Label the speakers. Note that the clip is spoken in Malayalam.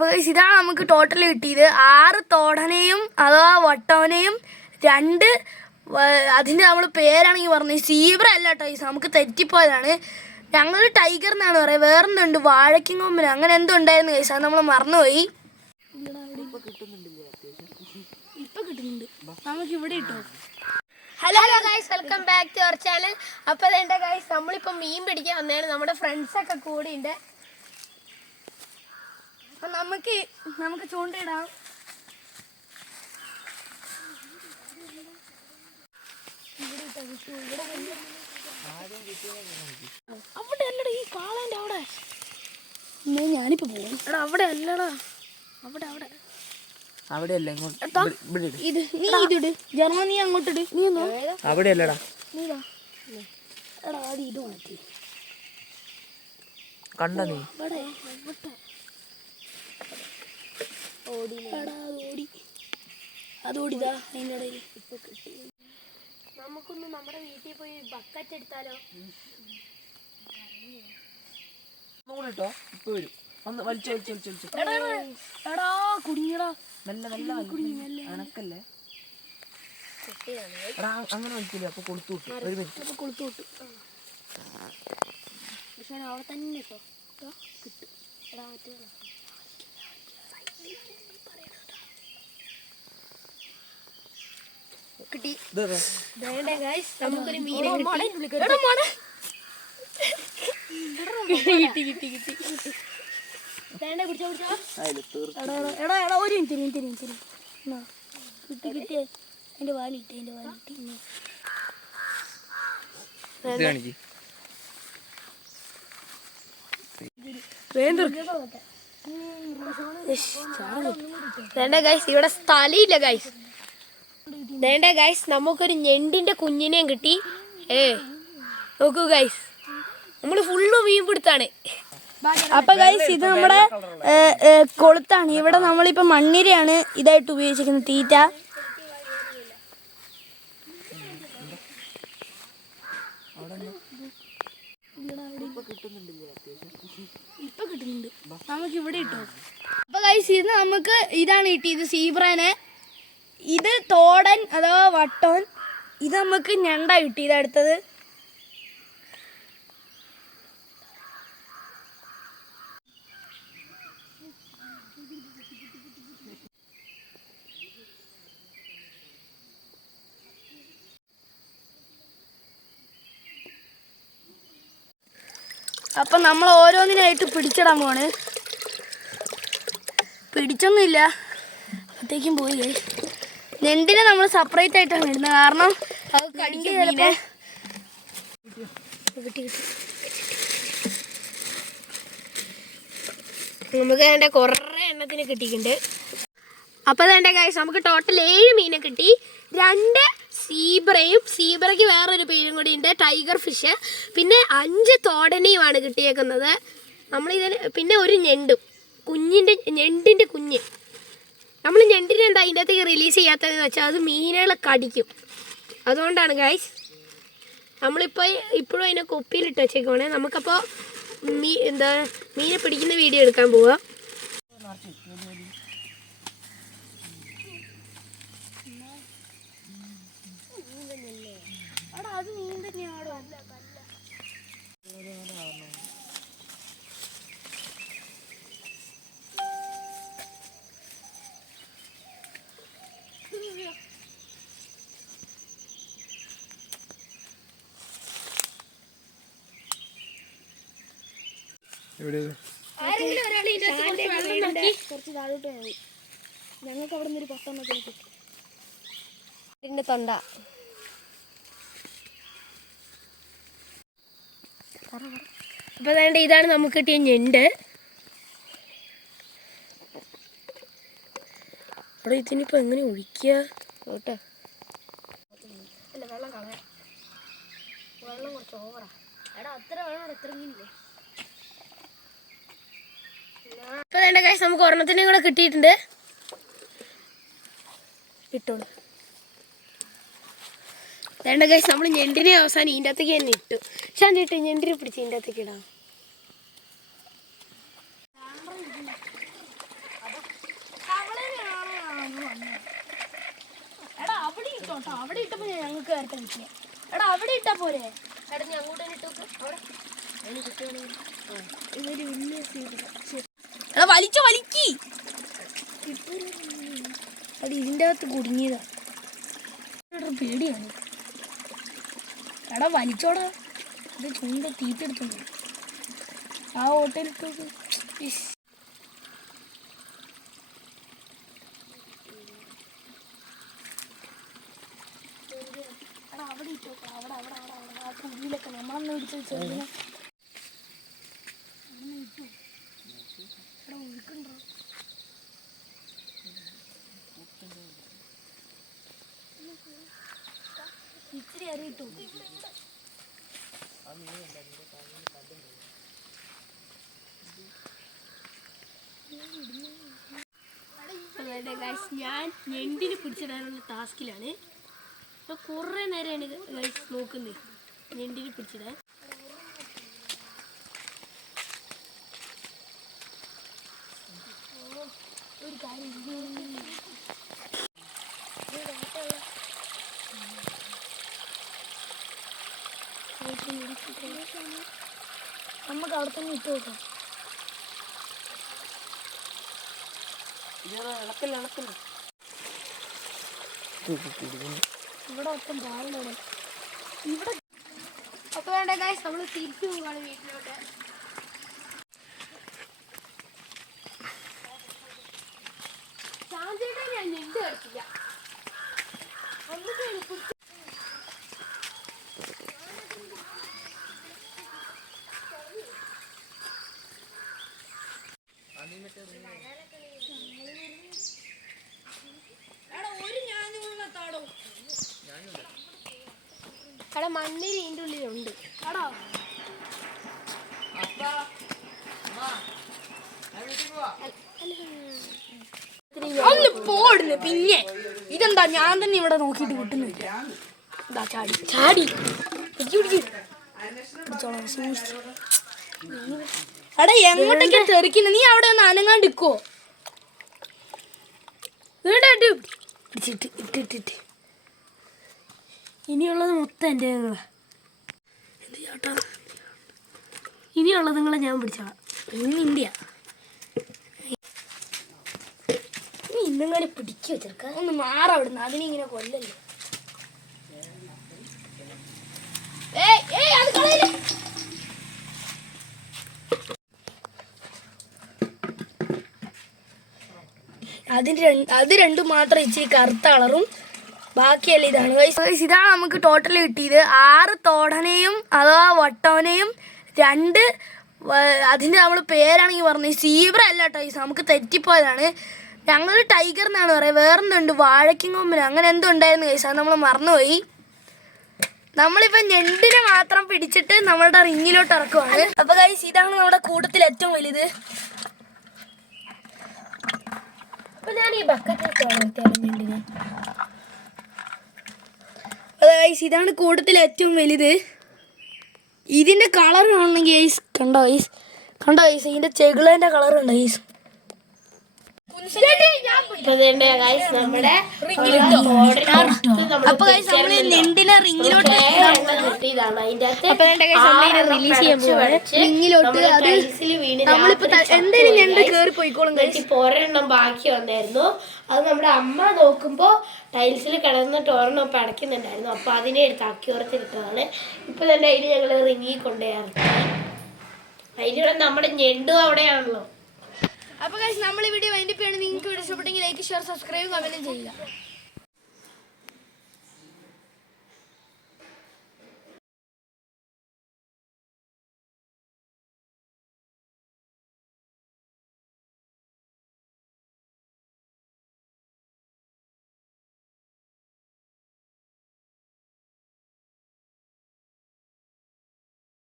Speaker 1: അപ്പോൾ ഇതാണ് നമുക്ക് ടോട്ടൽ കിട്ടിയത്. ആറ് തോടനെയും അഥവാ വട്ടവനെയും രണ്ട് അതിന്റെ അതിന്റെ നമ്മൾ പേരാണെങ്കിൽ പറഞ്ഞത് സീബ്ര അല്ല guys. നമുക്ക് തെറ്റിപ്പോയതാണ്. ഞങ്ങൾ ടൈഗർ എന്നാണ് പറയുക. വേറെന്തുണ്ട്? വാഴയ്ക്കും കൊമ്പന് അങ്ങനെ എന്തോ ഉണ്ടായിരുന്നു കൈസ് അത് നമ്മൾ മറന്നുപോയി. ഇപ്പൊ കിട്ടുന്നുണ്ട്. നമുക്ക് ഇവിടെ ഇട്ടോ.
Speaker 2: Hello hello guys welcome back to our channel അപ്പോൾ അതെന്റെ ഗൈസ് നമ്മളിപ്പോൾ മീൻ പിടിക്കാൻ വന്നതാണ്. നമ്മുടെ ഫ്രണ്ട്സൊക്കെ കൂടെ ഉണ്ട്
Speaker 1: അപ്പൊ നമുക്ക് നമുക്ക് ചൂണ്ടയിടാം. അവിടെ അല്ലടാ ഈ കാളന്റെ അവിടെ. എന്നാ ഞാനിപ്പോ പോകും എടാ അവിടെ അല്ലടാ. അവിടെ അവിടെ.
Speaker 3: അവിടെയല്ല ഇങ്ങോട്ട്.
Speaker 1: ഇത് നീ ഇതിട് ജർമ്മ നീ അങ്ങോട്ട് ഇട്. നീ ഒന്നോ
Speaker 3: അവിടെയല്ലടാ.
Speaker 1: നീ ഇതാ എടാ അത് ഇത് മാറ്റി.
Speaker 3: കണ്ട നീ?
Speaker 1: അവിടെ അവിടെ. ഓടി ഓടി. അത് ഓടിതാ അതിന്റെ ഇടയിൽ. ഇപ്പൊ കിട്ടി.
Speaker 2: നമുക്കൊന്ന് നമ്മുടെ വീട്ടിൽ പോയി ബക്കറ്റ് എടുത്താലോ?
Speaker 3: ഇപ്പൊ വരും. ഒന്ന് വലിച്ചു വലിച്ചു വലിച്ചു വലിച്ചു.
Speaker 1: എടാ കുടുങ്ങിയടാ.
Speaker 3: നല്ല നല്ല അനക്കല്ലേ? എടാ അങ്ങനെ വലിക്കില്ല. അപ്പൊ കൊടുത്തു വിട്ടു. ഒരു മിനിറ്റ്.
Speaker 1: അപ്പൊ കൊളുത്തു വിട്ടു. പക്ഷെ അവിടെ തന്നെ കിട്ടും. എടാ മറ്റേ
Speaker 2: കിട്ടി. നമുക്കൊരു മീനെ കിട്ടി.
Speaker 1: എടാ
Speaker 2: കിട്ടി കിട്ടി കിട്ടി.
Speaker 1: ഒരു മിനിറ്റ് ഒരു മിനിറ്റ് ഒരു മിനിറ്റ് കിട്ടി വാലിട്ട് വാലിട്ട്
Speaker 2: ഗൈസ് ഇവിടെ സ്ഥലമില്ല ഗൈസ് വേണ്ട ഗൈസ് നമുക്കൊരു ഞെണ്ടിന്റെ കുഞ്ഞിനെയും കിട്ടി. ഏ നോക്കൂ ഗൈസ് നമ്മൾ ഫുള്ള് മീൻ പിടുത്താണ്
Speaker 1: അപ്പൊ ഗൈസ് ഇത് നമ്മുടെ കൊളുത്താണ്. ഇവിടെ നമ്മളിപ്പോ മണ്ണിരയാണ് ഇതായിട്ട് ഉപയോഗിച്ചിരിക്കുന്നത് തീറ്റ. ഇപ്പൊ കിട്ടുന്നുണ്ട്. നമുക്ക് ഇവിടെ ഇട്ടു. അപ്പൊ ഗൈസ് ഇത് നമുക്ക് ഇതാണ് കിട്ടിയത് സീബ്രനെ. ഇത് തോടൻ അഥവാ വട്ടോൻ? ഇത് നമുക്ക് ഞണ്ട കിട്ടി. ഇതടുത്തത് അപ്പൊ നമ്മൾ ഓരോന്നിനായിട്ട് പിടിച്ചിടാൻ പോണ് പിടിച്ചൊന്നുമില്ല. അപ്പോഴത്തേക്കും പോയി. ഞണ്ടിനെ നമ്മൾ സെപ്പറേറ്റ് ആയിട്ടാണ് ഇടുന്നത് കാരണം അത് കടിക്കും.
Speaker 2: നമുക്ക് വേണ്ട കുറേ എണ്ണത്തിന് കിട്ടിയിട്ടുണ്ട്. അപ്പോൾ വേണ്ട കാശ് നമുക്ക് ടോട്ടൽ ഏഴ് മീനെ കിട്ടി. രണ്ട് സീബ്രയും സീബ്രയ്ക്ക് വേറൊരു പേരും കൂടി ഉണ്ട് ടൈഗർ ഫിഷ് പിന്നെ അഞ്ച് തോടനയുമാണ് കിട്ടിയേക്കുന്നത്. നമ്മളിതിന് പിന്നെ ഒരു ഞെണ്ടും. കുഞ്ഞിന്റെ ഞെണ്ടിന്റെ കുഞ്ഞ്. നമ്മൾ ഞണ്ടിനെ എന്താ അതിന്റെ അകത്തേക്ക് റിലീസ് ചെയ്യാത്തതെന്ന് വെച്ചാൽ അത് മീനുകളെ കടിക്കും. അതുകൊണ്ടാണ് ഗൈസ് നമ്മളിപ്പോൾ ഇപ്പോഴും അതിനെ കൊപ്പിയിലിട്ട് വെച്ചേക്കുവാണെങ്കിൽ നമുക്കപ്പോൾ മീ എന്താ മീനെ പിടിക്കുന്ന വീഡിയോ എടുക്കാൻ പോവാം
Speaker 1: അത് മീൻ തന്നെയാണോ
Speaker 2: ഇതിന്റെ കുറച്ച്
Speaker 1: താഴോട്ട് മതി ഞങ്ങൾക്ക് അവിടെ നിന്ന് ഒരു പത്തെണ്ണത്തിന് കിട്ടും.
Speaker 2: ഇതിന്റെ തൊണ്ട. അപ്പോൾ വേണ്ട ഇതാണ് നമുക്ക് കിട്ടിയ ഞണ്ട്. അവിടെ ഇതിനിപ്പോൾ എങ്ങനെ ഒഴിക്കുക കേട്ടോ
Speaker 1: അല്ല വെള്ളം കളയാം. വെള്ളം കുറച്ച് ഓവറാ എടാ അത്ര വെള്ളം അത്ര മീനില്ലേ?
Speaker 2: വേണ്ട കാശ് നമുക്ക് ഒരെണ്ണത്തിനും കൂടെ കിട്ടിയിട്ടുണ്ട്. ഇട്ടോളൂ വേണ്ട കാശ് നമ്മൾ ഞെണ്ടിനെ അവസാനം ഇതിന്റെ അകത്തേക്ക് തന്നെ ഇട്ടു. പക്ഷെ ഇട്ട് ഞെണ്ടിനെ പിടിച്ച് ഇതിന്റെ അകത്തേക്ക് ഇടാം.
Speaker 1: അവിടെ ഞങ്ങൾക്ക് എടാ അവിടെ ഇട്ട
Speaker 2: പോലെ നീ അങ്ങോട്ട് അവിടെ.
Speaker 1: എടാ വലിച്ച വലിക്കി. അത് ഇതിന്റെ അകത്ത് കുടുങ്ങിയതാ. പേടിയാണ്. എടാ വലിച്ചോടാ. ഇത് ചൂണ്ട തീറ്റെടുത്തോണ്ട് ആ എടാ അവിടെ ഇട്ടോ അവിടെ അവിടെ അവിടെ അവിടെ ആ കുഴിയിലൊക്കെ നമ്മളന്ന് പിടിച്ച് ചെറുതിനെ ഇച്ചിരി അറിയിട്ടോ?
Speaker 2: ഞാൻ ഞെണ്ടിന് പിടിച്ചിടാനുള്ള ടാസ്കിലാണ് കുറേ നേരമാണ് നോക്കുന്നത്. ഞെണ്ടിന് പിടിച്ചിടാൻ.
Speaker 1: നമുക്ക് അവിടെ തന്നെ ഇട്ട് നോക്കാം ഇവിടെ ഒപ്പം പാടുന്നവിടെ
Speaker 2: ഇവിടെ അപ്പോൾ വേണ്ട ഗൈസ് നമ്മൾ തിരിച്ചു പോവാണ് വീട്ടിലോട്ട് ചാഞ്ചേട്ടാ ഞാൻ ഞണ്ട് കളിക്കില്ല എന്നിട്ടാണ് പിടിച്ച് അവിടെ മണ്ണിൽ ഇതിന്റെ ഉള്ളിലുണ്ട്
Speaker 1: എടാ.
Speaker 3: അപ്പാ അമ്മ ഞാൻ വീട്ടിൽ പോവാ
Speaker 1: ഒന്ന് പോടുന്നു പിന്നെ. ഇതെന്താ ഞാൻ തന്നെ ഇവിടെ നോക്കിയിട്ട് കിട്ടുന്നില്ല എന്താ ചാടി. ചാടി. എടാ എങ്ങോട്ടൊക്കെ തെറിക്കുന്നു? നീ അവിടെ ഒന്ന് അനങ്ങാണ്ടിക്കോ. പിടിച്ചിട്ട്
Speaker 2: ഇനിയുള്ളത് മൊത്തം എന്റെ നിങ്ങളെ എന്ത് ചേട്ടാ ഇനിയുള്ളത് നിങ്ങളെ ഞാൻ പിടിച്ചോളാം.
Speaker 1: ഇനി ഇന്ത്യ. നീ ഇന്നിങ്ങനെ പിടിക്കോ ചെറുക്ക ഒന്ന് മാറ അവിടുന്ന്. അതിനെ ഇങ്ങനെ കൊല്ലല്ലേ. അതിന് അത് രണ്ടും മാത്രം ഇച്ചിരി കറുത്ത കളറും ബാക്കിയല്ല ഇതാണ്. Guys, ഇതാണ് നമുക്ക് ടോട്ടൽ കിട്ടിയത്. ആറ് തോടനെയും അഥവാ വട്ടവനെയും രണ്ട് അതിന്റെ നമ്മൾ പേരാണെങ്കിൽ പറഞ്ഞത് സീബ്ര അല്ല കേട്ടോ നമുക്ക് തെറ്റിപ്പോയതാണ്. ഞങ്ങൾ ടൈഗർ എന്നാണ് പറയുക. വേറെന്തുണ്ട്? വാഴയ്ക്കും കൊമ്പിന്. അങ്ങനെ എന്തോ ഉണ്ടായിരുന്നു കേസ് അത് നമ്മൾ മറന്നുപോയി. നമ്മളിപ്പോ ഞണ്ടിനെ മാത്രം പിടിച്ചിട്ട് നമ്മളുടെ റിങ്ങിലോട്ട് ഇറക്കുവാണ്. അപ്പൊ കൈസ് ഇതാണ് നമ്മുടെ കൂട്ടത്തിൽ ഏറ്റവും വലുത്. അപ്പോൾ ഞാൻ ഈ ബക്കറ്റിൽ ഗൈസ് ഇതാണ് കൂട്ടത്തിൽ ഏറ്റവും വലുത്. ഇതിന്റെ കളർ കാണണമെങ്കിൽ ഗൈസ് കണ്ടോ ഗൈസ് കണ്ടോ ഗൈസ് ഇതിന്റെ ചെകിളേന്റെ കളർ ഉണ്ട് ഗൈസ്
Speaker 2: നമ്മുടെ
Speaker 1: അപ്പൊ നമ്മൾ ഞണ്ടിനെ റിങ്ങിലോട്ട് റിലീസ് ചെയ്യാൻ റിങ്ങിലോട്ട് അത് നമ്മളിപ്പോ എന്തായാലും ഞണ്ട് കേറി പോയിക്കോളും ഗൈസ്
Speaker 2: ഒരെണ്ണം ബാക്കി വന്നായിരുന്നു. അത് നമ്മുടെ അമ്മ നോക്കുമ്പോ ടൈൽസിൽ കിടന്നിട്ട് ഒരെണ്ണം ഇപ്പൊ അടയ്ക്കുന്നുണ്ടായിരുന്നു. അപ്പൊ അതിനെ എടുത്ത് അക്കി ഉറച്ചിരിക്കുന്നതാണ് ഇപ്പൊ തന്നെ അതിന് ഞങ്ങൾ റിങ്ങി കൊണ്ടുപോയി അതിലൂടെ നമ്മുടെ ഞെണ്ടും അവിടെയാണല്ലോ.
Speaker 1: അപ്പൊ ഗൈസ് നമ്മൾ ഈ വീഡിയോ വൈൻഡപ്പ് ചെയ്യണം നിങ്ങൾക്ക് വീഡിയോ ഇഷ്ടപ്പെട്ടെങ്കിൽ ലൈക്ക് ഷെയർ സബ്സ്ക്രൈബ് കമന്റും ചെയ്യുക.